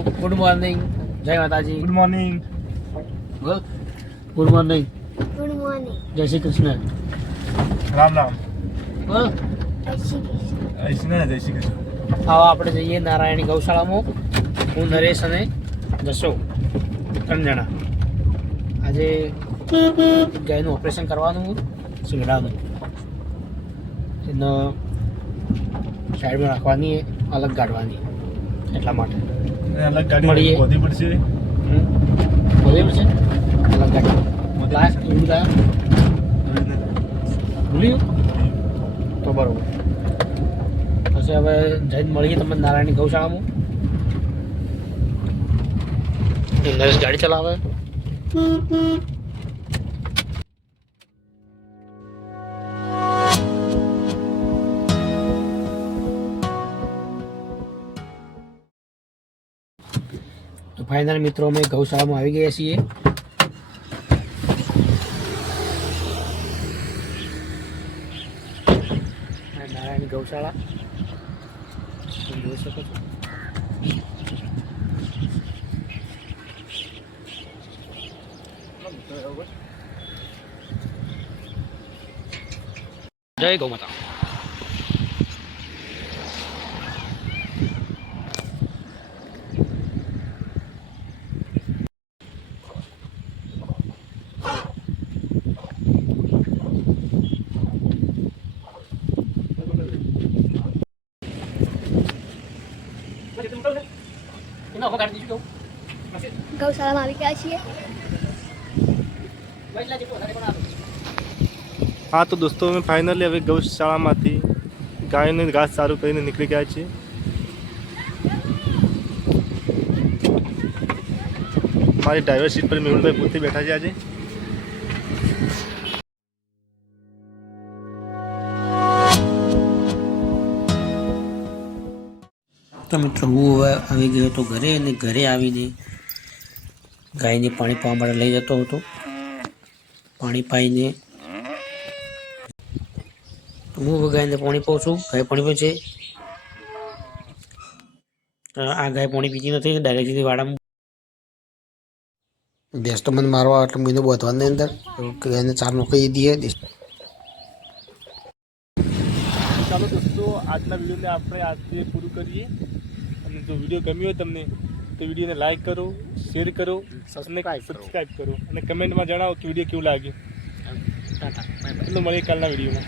Good morning, જય માતાજી. Good morning. Good morning, good morning. જય શ્રી કૃષ્ણ. રામ રામ. બોલ. જય શ્રી કૃષ્ણ. જય શ્રી કૃષ્ણ. આવો આપણે જઈએ નારાયણી ગૌશાળામાં. હું નરેશ અને જશો 3 જણા. આજે ગાયનું ઓપરેશન કરવાનું શિંગડાનું. એને સાઈડમાં રાખવાની, અલગ કાઢવાની, એટલા માટે અલગ ગાડી મળીએ. ખોદવી પડશે. બરાબર છે. અલગ કાઢી એવું લાયા ભૂલી ગયું? તો બરોબર. પછી હવે જઈને મળીએ તમને નારાયણી ગૌશાળામાં. નરેશ ગાડી ચલાવે. તો ફાઇનલ મિત્રો અમે ગૌશાળામાં આવી ગયા છીએ. નારાયણ ગૌશાળા તમે જોઈ શકો છો. જય ગૌ માતા. ગૌશાળામાં આવી ગયા છીએ. હા તો દોસ્તો અમે ફાઇનલી હવે ગૌશાળામાંથી ગાયોને ઘાસ સારું કરીને નીકળી ગયા છીએ. મારી ડ્રાઈવર સીટ પર મેહુલભાઈ પોતે બેઠા છે આજે. તો મિત્રો હું હવે આવી ગયો હતો ઘરે, અને ઘરે આવીને ગાયને પાણી પાવા માટે લઈ જતો હતો. પાણી પાઈને હું હવે ગાયને પાણી પાઉં છું. ગાય પાણી પીએ છે. આ ગાય પાણી પીતી નથી, ડાયરેક્ટલી વાડામાં. ભેંસ તો મને મારવા એટલે મહિનો બોધવાની અંદર ગાયને ચાર નોકરી દઈએ. ચાલો દોસ્તો, આજના વિડીયોને આપણે આજથી પૂરું કરીએ. અને જો વિડીયો ગમ્યો હોય તમને તો વિડીયોને લાઈક કરો, શેર કરો, સબસ્ક્રાઈબ કરો અને કમેન્ટમાં જણાવો કે વિડીયો કેવું લાગ્યું. Tata, bye bye. મળીએ કાલના વિડીયોમાં.